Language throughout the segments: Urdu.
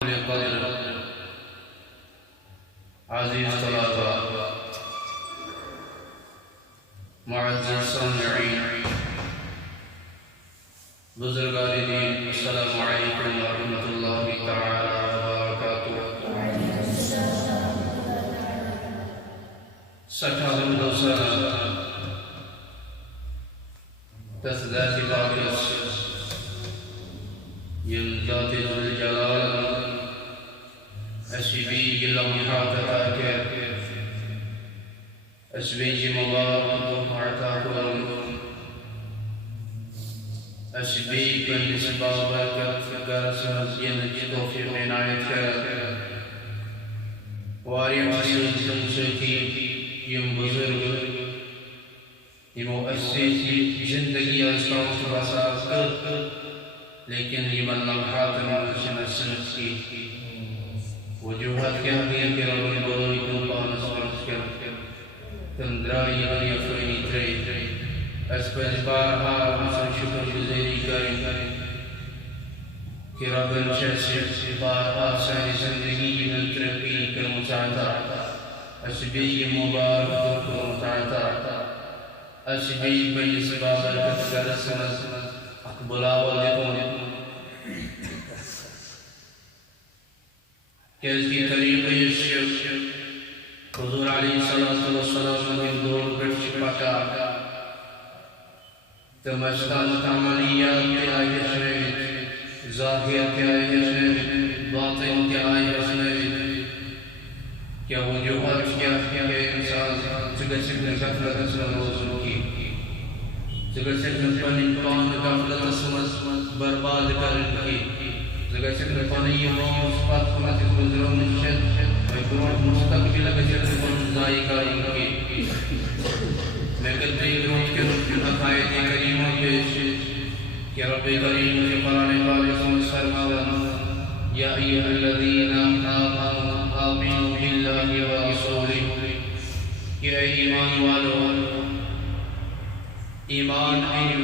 القدر عزيز طلبة معزز سامعين بزرگان دین السلام علیکم ورحمۃ اللہ تعالی وبرکاتہ. سٹھا حمد و ثنا تس ذات پاکس یم ذات ذوالجلال اسبی لمحہ عطا کر اسبی مبارک عطا کرن اسبی کنس بابرکت گرسنس ینچ توفیق عنایت کر واریم سلسل سکی یم بزرگ یمو اسی زندگی اسلام بساز کر لیکن یمن لمحات مرشن السنس کی وجوہات کیا کہ رب البروی کن پانس ورس کر تندرائی بری افرینی تری اس پر بارہا حسن شکر گزاری کریں کہ رب الشیس بارہا سانی زندگی من ترقی کر مساعدہ اسبی مبارک کر مساعدہ اسبی بی سباب برکت کرسنس اقبلا والدون کہ اس کی طریقہ یہ حضور علیہ السلام نے دور پر چپکا تمشتان عملیات کے آئے شنید ظاہر کے آئے شنید باطن کے آئے شنید کیا وجوہات کیا کہ انسان سکر سکر غفلت سمجھ کی سکر سکر پنی پان غفلت سمجھ برباد کرن کی سکر سکر پنی یمام صفات سمجھ گزرون نشد ویکروٹ مستقبل گجر سکر زائی کرن کی میں کہتے ہیں روٹ کے حقائد کریمہ پیش کہ رب کریم کے قرآن پاک فرمایا یا ایھا الذین آمنوا آمنوا باللہ ورسولہ کہ اے ایمان والو ایمان آئیو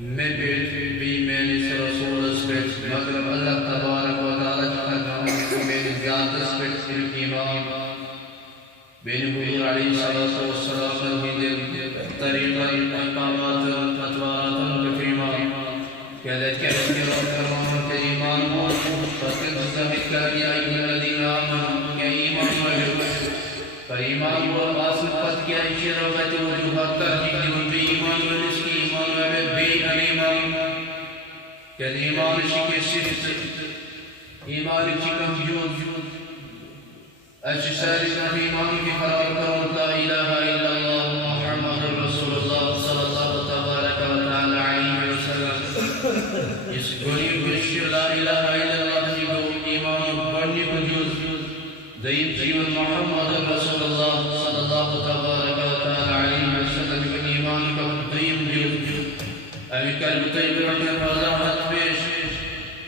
میں بھی میں نے سے رسول اسپیٹ مطلب اللہ تبارک و تعالیٰ چکا میں نے زیادہ اسپیٹ صرف ایمان بین حضور علیہ السلام نے طریقہ احکامات اطوارات کفیمہ کہلت کہ اس کے رب فرمان کے ایمان ہو فقط ثابت کر دیا ایھا الذین آمنوا کہ ایمان والو پر ایمان و آسن پت کیا اچھی رغبت وجوہات ترجیح دیون بی ایمان و اس کی ایمان و بے ایمان کہ ایمان شکی صفت ایمان کی کمزور اچھی ساری ساری ایمان کی قرار کرو لا الہ الا اللہ محمد رسول اللہ صلی اللہ تبارک و تعالی علیہ وسلم اس گنی گشت لا الہ الا اللہ کی گو ایمان گنی وجود دیم جیون محمد رسول اللہ صلی اللہ تبارک و تعالی علیہ وسلم کی ایمان کا دیم جود امی قلب طیب رحمت وضاحت پیش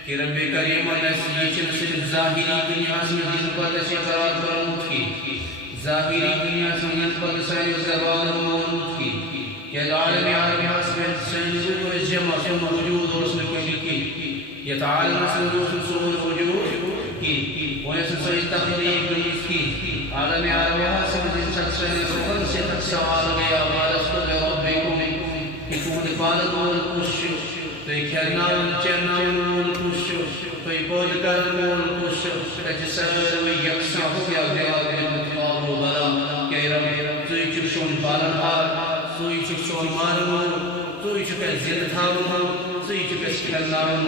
کہ رب کریم یہ صرف ظاہری دنیا سے دین پر قرار فرمود کی ظاہری دنیا سے دین پر ساری زبان موجود کی کہ عالم عرب میں سنزو و جمع موجود اور اس نے کوئی کی یہ تعالم سنزو وجود کی ویسے صحیح تخلیق اس کی عالم عرب سے دین شخص سے تک سوال گیا وارسط ربکم کہ کون پالت اور کشو تو ایک نام چنام کشو تو ایک بوجھ کر کشو کہ سر و یکساں ہو گیا دیوار مطلب و بلا کہ رب تو ایک شون پالن ہار تو ایک شون مارن تو ایک زند تھاون تو ایک سکھلان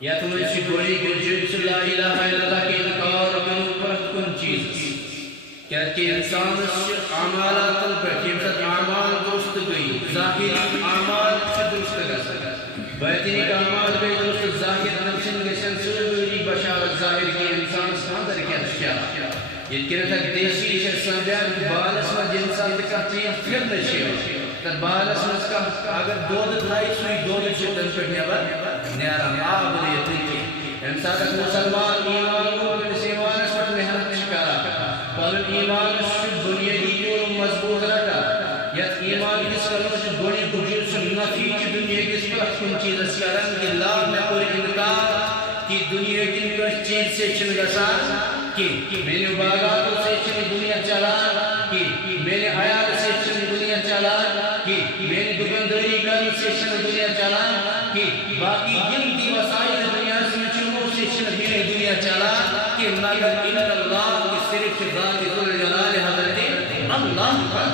یا تم اچھی بڑی کہ جنس لا الہ الا اللہ کی انکار کرو پر کن چیز کیا کہ انسان اعمالات پر قیمت اعمال درست گئی ظاہری اعمال درست گئی باطنی اعمال بے درست ظاہر نفسن گشن سوری بشارت ظاہر کی انسان ساندر کیا اشیاء یہ کہتا کہ دیسی شخصان بیان بالس میں جنسان دکھا چیز پھر نشیو تر بالس میں اس کا اگر دودھ تھائی سوئی دودھ چھتن پر نیبر نیارا آب لیتی کی انسان تک مسلمان ایمان کو اس ایمانس پر محنت شکارا پلن ایمان شد دنیا دیجور مضبوط رکھا یت ایمان کس کرنوش بڑی بجر سے نفی چی دنیا کس پر کن چیز اسکرن کہ لا میں پر انکار کی دنیا کی کوئی چیز سے چھن گسا کہ میں نے باغاتوں سے چھن دنیا چلا کہ میں نے عیال سے چھن دنیا چلا کہ میں نے دکانداری کرنے سے چھن دنیا چلا کہ باقی گنتی وسائل دنیا سے چھنوں سے چھن دنیا چلا کہ مگر ان اللہ کی صرف ذات ذوالجلال حضرت اللہ کا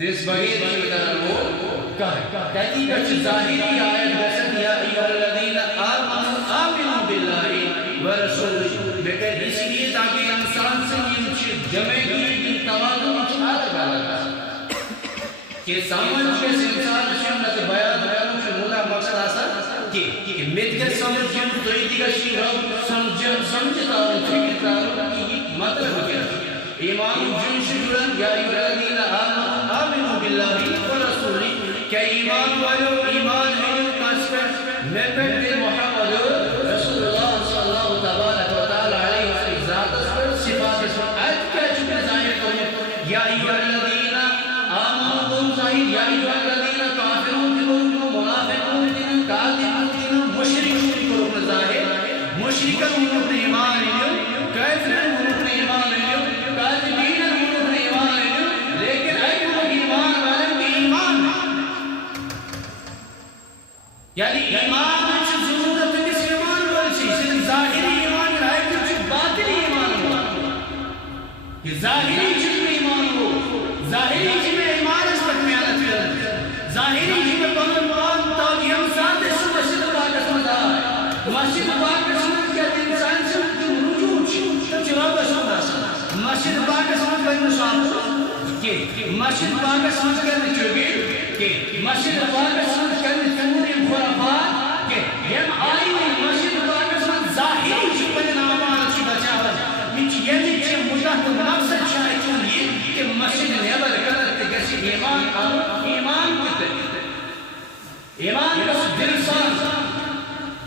اس بغیر کی طرح وہ کہتی کہ ظاہری آیت بسن یا ایوہ الذین آمنوا باللہ ورسولہ بکر اس لیے تاکہ انسان سے یہ جمع کی توازن چھاڑ گا کہ سامن کے انسان شمت بیان سے مولا مقصد آسا کہ مت کے سمجھ جن تو دیگر شیرہ سمجھتا ہوں فکرتا ہوں کہ مطلب کیا ایمان جن شجرن یا ایوہ الذین آمنوا باللہ ورسولہ کیا ایمان والو ایمان ہے قاسفت نبت محمد رسول اللہ صلی اللہ تبارک و تعالی علیہ وسلم ذات اسفر صفات اسفر آیت کیا چکے ظاہر کرنے یا ایوہ الذین آمنوا قوم ظاہر یا ایوہ الذین کافرون دلون منافقون دلون کاذبون دلون مشرکون کو ظاہر مشرکن رکن ایمان ہے کافرن رکن ایمان ہے کاذبین رکن ایمان ہے لیکن ایوہ ایمان والن کی ایمان یعنی ایمان اچھ ضرورت کس ایمان والسی صرف ظاہری ایمان رائے کچھ باطلی ایمان ہوا یہ ظاہری چیز میں ایمان ہو ظاہری چیز میں ایمان اس تک میں آنا چاہتا ظاہری چیز میں بلن مان تاکہ ہم ساتھ اس مسجد پاک اسمد آئے مسجد پاک اسمد کیا انسان سے رجوع چراب اسمد آسا مسجد پاک اسمد بہن صاحب کہ مسجد پاک اسمد کرنے چوگے کہ مسجد پاک اسمد کرنے چوگے خرافات کہ یم آئی مسجد پاک اسمد ظاہری شکل نامان اچھی بچا ہوا یہ نیچے مجھت نفس چاہے چونیے کہ مسجد نیبر کرتے جیسے ایمان کتے ایمان کا دل ساز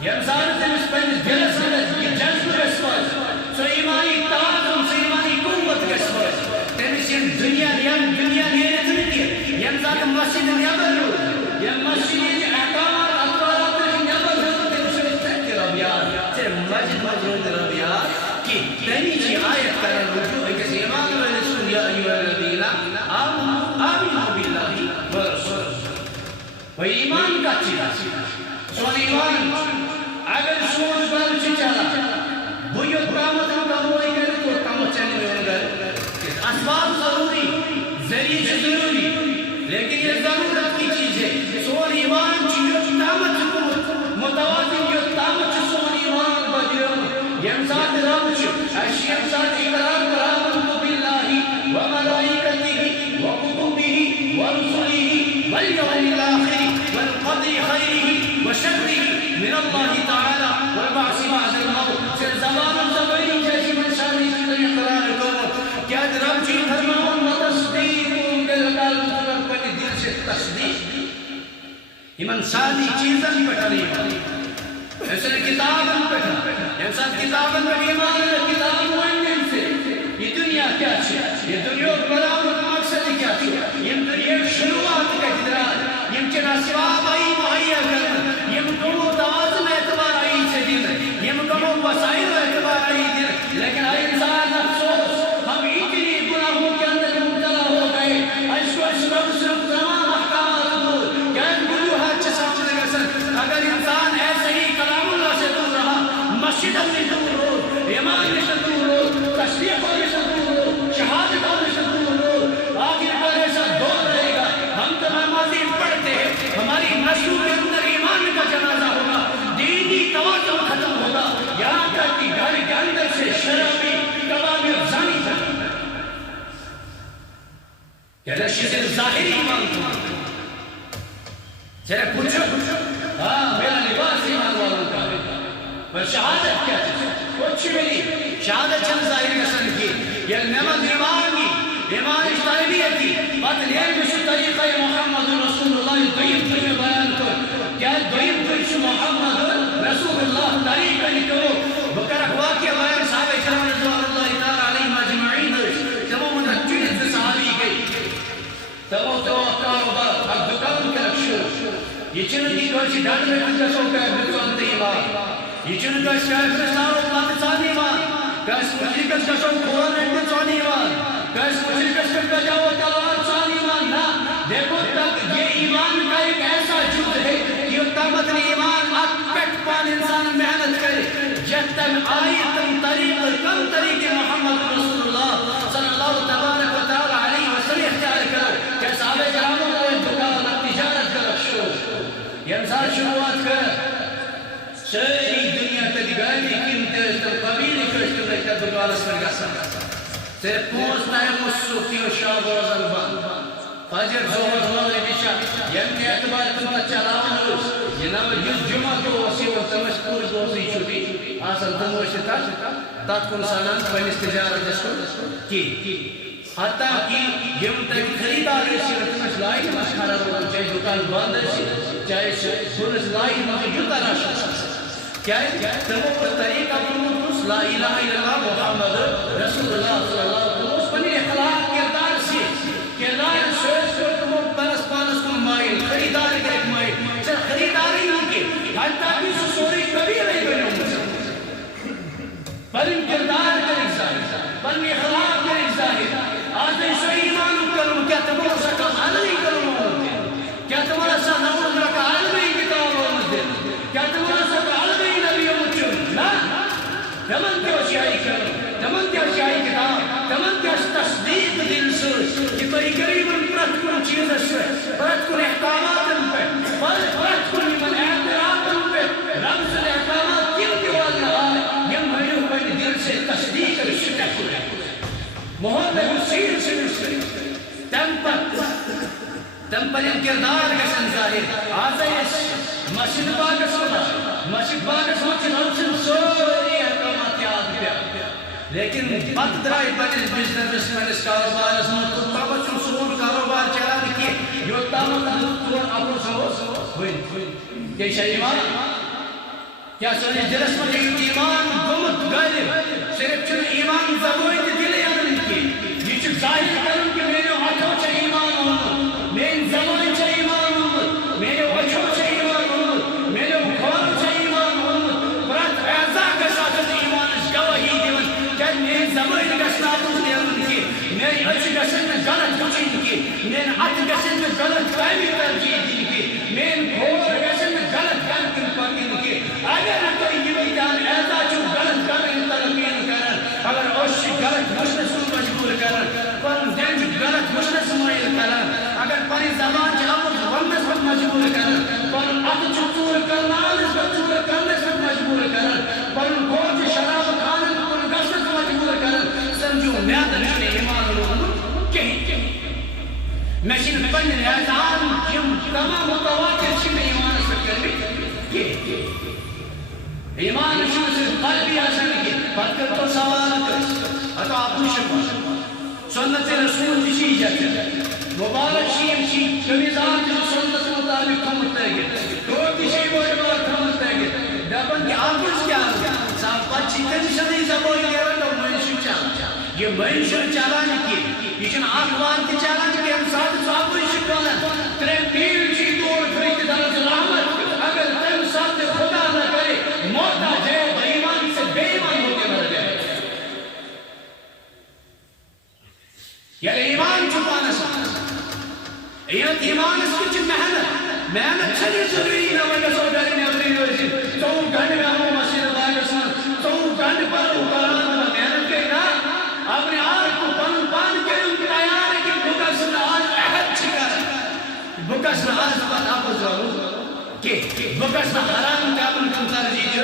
یمزان تیمس پہنس دل ساز یہ جذب رسواز سو ایمانی تعظم سو ایمانی قوت رسواز تیمس یم دنیا نیرت نہیں یمزان مسجد نیبر ہو یم مسجد احکامات اطوارات نیبر ہو تیمس تحت ربیات تیر مجد مجرد ربیات کہ تینی چی آیت کرن رجوع ہے کسی ایمان و رسول یا ایوہ الذین آمنوا باللہ ورسولہ و ایمان کا چیز سون ایمان اگر سون بل چی چلا بھئیت قامت ہم کبوئی کرے تو قامت چلے میں انگر اسباب ضروری ذریعہ ضروری لیکن یہ ضرورت کی چیز ہے سون ایمان چیز قامت متوازن جو قامت سون ایمان بجرم يمزاد ربك الشمسات إقرار آمنت بالله وملائكته وكتبه ورسله واليوم الآخر والقدر خيره وشره من الله تعالى والبعث بعد الموت زمان زبين جيش من شانه إقرار كون کیا رب جی فرماؤں وتصدیق بالقلب بنی دل سے تصدیق ایمان سادی چیزیں پٹھا نہیں ایسے کتابن پٹھا انسان کتابن پر ایمان ہے کتاب معنی سے یہ دنیا کیا ہے یہ دنیا برابر مقصد کیا ہے یہ دنیا شروعات کا ادراک یہ چنا ثواب آئی مہیا کرنا یہ کمو توازن اعتبار آئی سے دن یہ کمو وسائل اعتبار آئی دن لیکن آئی انسان افسوس ہم اتنی گناہوں کے اندر مبتلا ہو گئے عشق و عشق صرف تمام احکامات دور کیا گناہ چسامنے کا سر اگر انسان ایسے ہی کلام اللہ سے دور رہا مسجد میں دور ہو ایمان میں دور ہو تشریف میں دور ہو شہادت میں دور ہو آخر پر ایسا دور رہے گا ہم تماماتی پڑھتے ہیں ہماری نسلوں کے اندر ایمان کا جنازہ ہوگا دینی توازن ختم ہوگا یہاں تک کہ گھر کے اندر سے شرابی کبابی افزانی جاتی ہے کہ رشید ظاہری ایمان کو ذرا پوچھو ہاں میرا لباس ایمان والوں کا ہے پر شہادت کیا چیز کچھ بھی نہیں شہادت چند ظاہری قسم کی یہ نعمت ایمان اشتائیلیت کی بات لیر بشو طریقہ محمد رسول اللہ دویم تمہیں بیان کر کیا دویم تمہیں محمد رسول اللہ طریقہ نکلو بکرک واقعہ بیان صحابہ کرام رضوان اللہ تعالی علیہ مجمعین جب وہ مدرجن صحابی گئی تب وہ توقع ہوگا اب دکان کے رکشو یہ چنو کی کوئی ڈانڈ میں انجا سوکا ہے بلکان تیمہ یہ چھنہ کس کافرس ناو پتہ ژانہ یوان کس مشرکس گژھو کھور رٹنہ ژانہ یوان کس مشرکس پہ بجاو تلوار ژانہ یوان نہ دیکھو تک یہ ایمان کا ایک ایسا جز ہے کہ تمت ایمان ات پٹ پان انسان محنت کرے جب تک آئی تم طریق کم طریق محمد رسول اللہ صلی اللہ تبارک و تعالی علیہ وسلم اختیار کرو کہ صحابہ کراموں کو دکان تجارت کرو شروع یہ انسان شروعات کر ساری دنیا تک گاڑی قیمتیں تم قبیلی کشتم رکھتا دکانس پر گسن صرف پونس ٹائم صبح و شام روزن بند فجر ظہر مغرب عشاء یم کے اعتبار تم چلاون اس یہ نام جس جمعہ کو وسیع و تمش پور دوسری چھٹی آسان تم وشتا تات کن سالان پنس تجارت اس کو کی حتیٰ کہ یم تک خریدار اسی رتمش لائی مش خراب ہو چاہے دکان بند اسی چاہے سورس لائی مجھے یوتا راشد کیا ہے تمہو طریقہ تمہو لا الہ الا اللہ محمد رسول اللہ صلی اللہ علیہ وسلم پنی اخلاق کردار سے کردار سوچ کو تمہو پرس پانس کو مائل خریدار کے ایک مائل چل خریدار ہی نہیں کے حتیٰ کہ سوری کبھی نہیں بنے ہوں پر ان کردار کا ایک ظاہر پر ان اخلاق کا ایک ظاہر آج ایسا ایمان کروں کیا تمہارا سا کا عالمی کروں کیا تمہارا سا نور کا عالمی کتاب ہو مجھے کیا تمہارا سا کا عالمی نبی مجھے نا تمن کیا شیعی کرو تمن کیا شیعی کتاب تمن کیا تصدیق دل سوچ کہ تو ایک قریباً پرت کن چیز ہے پرت کن احکامات پہ پرت کن من اعتراف پہ رب سے احکامات کیوں کی والنا آئے یہ مجھے ہوئے دل سے تصدیق کر شکر کن محمد حسین سے نسل تم پر ان کردار کا سنظاہر آزا اس مسجد باغس مسجد ہمسن سوری احکامات یاد پیا لیکن بد درائی پر اس بزنس میں اس کاروبار اس میں تبا بچوں سون کاروبار چلا دیکھئے جو تامت دور اپو سو ہوئی کہ ایمان کیا سوری جلس میں ایمان گمت غالب صرف چن ایمان زبوئی دل یادن کی یہ چن ظاہر کروں کہ میرے ہاتھوں سے ایمان ہوں میرے زبوئی سے ایمان ہوں میرے وچھوں سے ایمان ہوں میرے بخار سے ایمان ہوں برات اعزا کا ساتھ ایمان اس گواہی دیون کہ میرے زبوئی کا ساتھ دیون کی میری اچھی گسن میں غلط کچھ کی میرے ہاتھ گسن میں غلط قائمی ترجیح کی میرے بھور گسن میں غلط قائمی ترجیح کی اگر کوئی یہ میدان ایسا جو غلط کرن تلقین کرن اگر اوشی غلط مشنس مجبور کرن پر دن غلط مشنس مائل کرن اگر پری زبان جہاں ونس پر مجبور کرن پر ات چطور کرنا اس پر چطور کرنے سے مجبور کرن پر گوج شراب کھانے پر گشت مجبور کرن سمجھو میادن نے ایمان لوگوں کہیں مشین پنن اعزان کیم تمام متواتر شن ایمان سکر بھی ایمان شمس قلبی آسان کی پتکر تو سوال کر اتو آپ شکر سنت رسول جشی جاتے مبارک شیم شی کمیزان جو سنت مطابق کھمت ہے تو کسی بڑی بار کھمت ہے دبن کی آگز کیا صاحب پچی تنشنی زبوئی گیا تو منشو چالا یہ منشو چالانے کی یہ چن آخوان کی چالانے کی ہم ساتھ صاحبوئی شکالا ترین پیل چی دور فرید درز رحمت اگر تم ساتھ خدا نہ کرے موت آ جائے ایمان سے بے ایمان ہوتے مر جائے یعنی ایمان چھپانا سکتا ایمان اس کی چھ محنت چھلی ضروری نہ مجھے سو جائے نے اپنی ویسی تو گھنڈ میں ہوں مسجد باگسان تو گھنڈ پر قرآن میں محنت کے نا اپنے آج کو پان کے ان تیار ہے کہ بکس ناز احد چھکر بکس ناز پر آپ ضرور کہ بکس حرام کامن کم ترجیح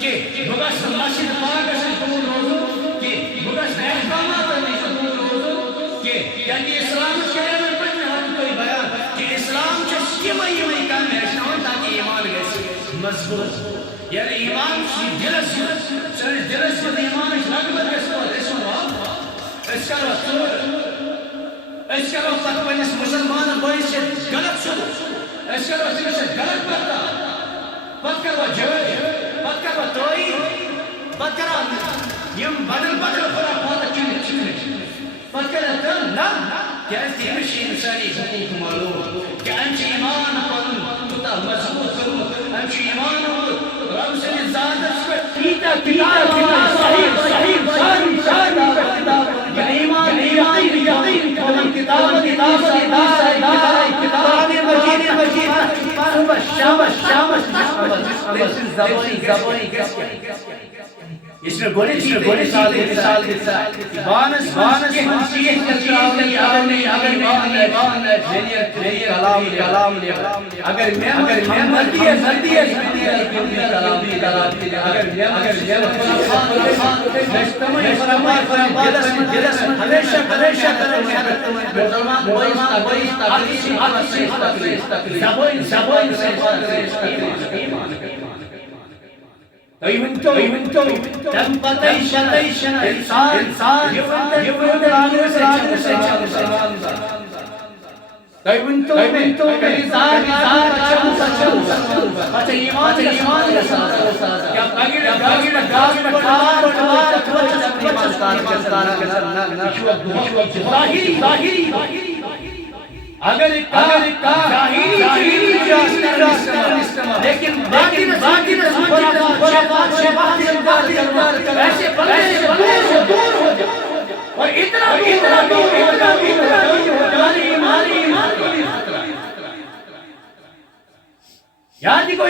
کہ بکس مسجد باگسان قبول روزو کہ بکس احکامات نہیں قبول روزو کہ یعنی اسلام کے لئے میں پڑھنے ہاتھ کوئی بیان کہ اسلام چسکی مئی کام ہے تاکہ ایمان گئے مضبوط یعنی ایمان کی دلس پر ایمان اس رغبت اس کو اس کا وقت پنیس مسلمان بائی سے غلط شد اس کا وقت سے غلط پڑتا پت کروا جوڑ پت کروا توئی پت کروا یم بدل خورا پاتا چنے پت کروا تر نا کیا اس کی مشی انسانی حقوق معلوم کہ انچ ایمان پن تتا مضبوط کرو انچ ایمان رب سے اس میں گولی مثال دیتا بانس کلام اگر میں مردی ہے اگر لیکن اور اتنا یادی کو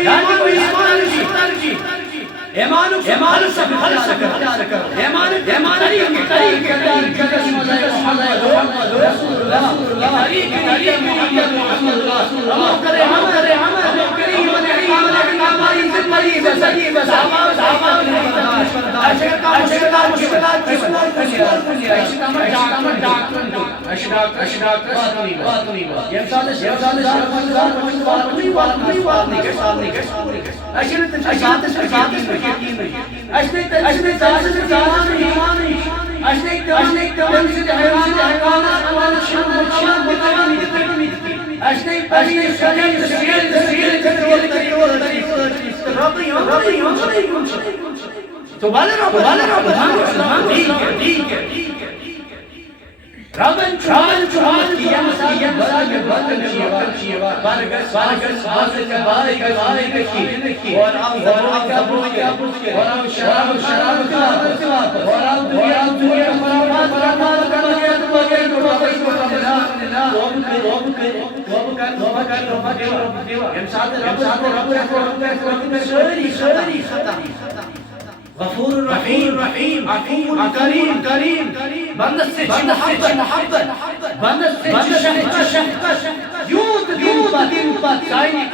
تو غفور رحیم عفو کریم بندس سے محبت بندس سے شفقت یود دین پر سائنی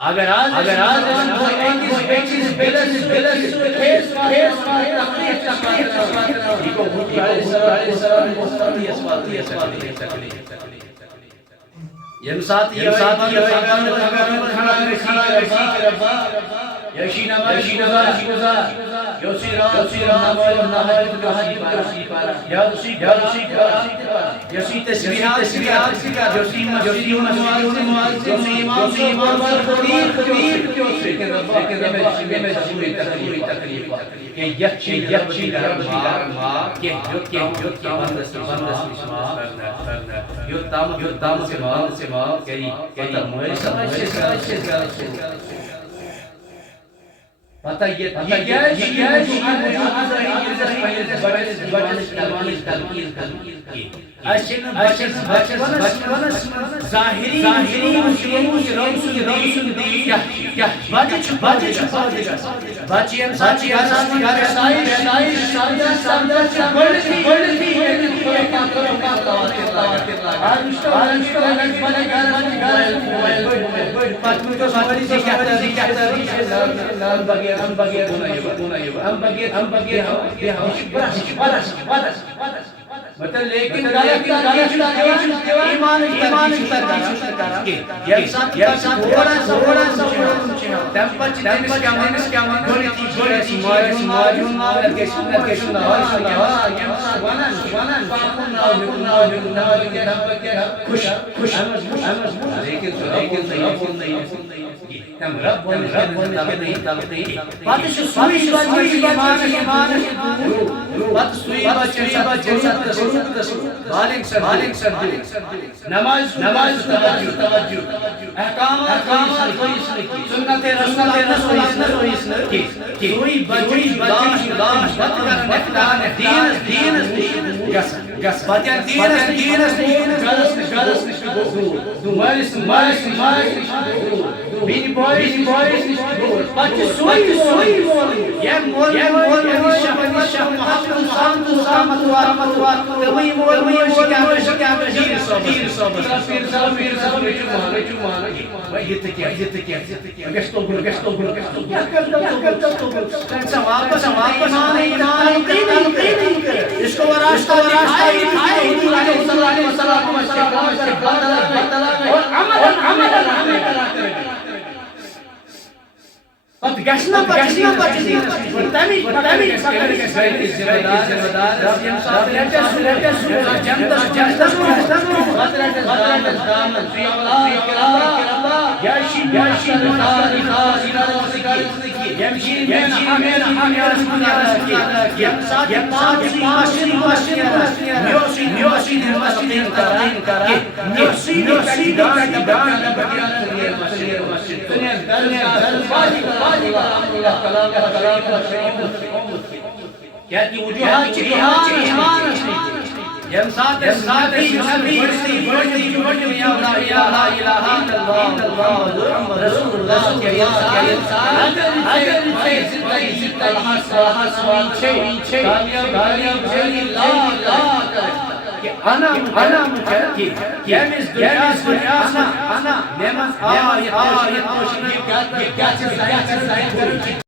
اگر آج ایک چیز پتہ یہ مطلب لیکن ایمان نماز توجہ احکامات سنت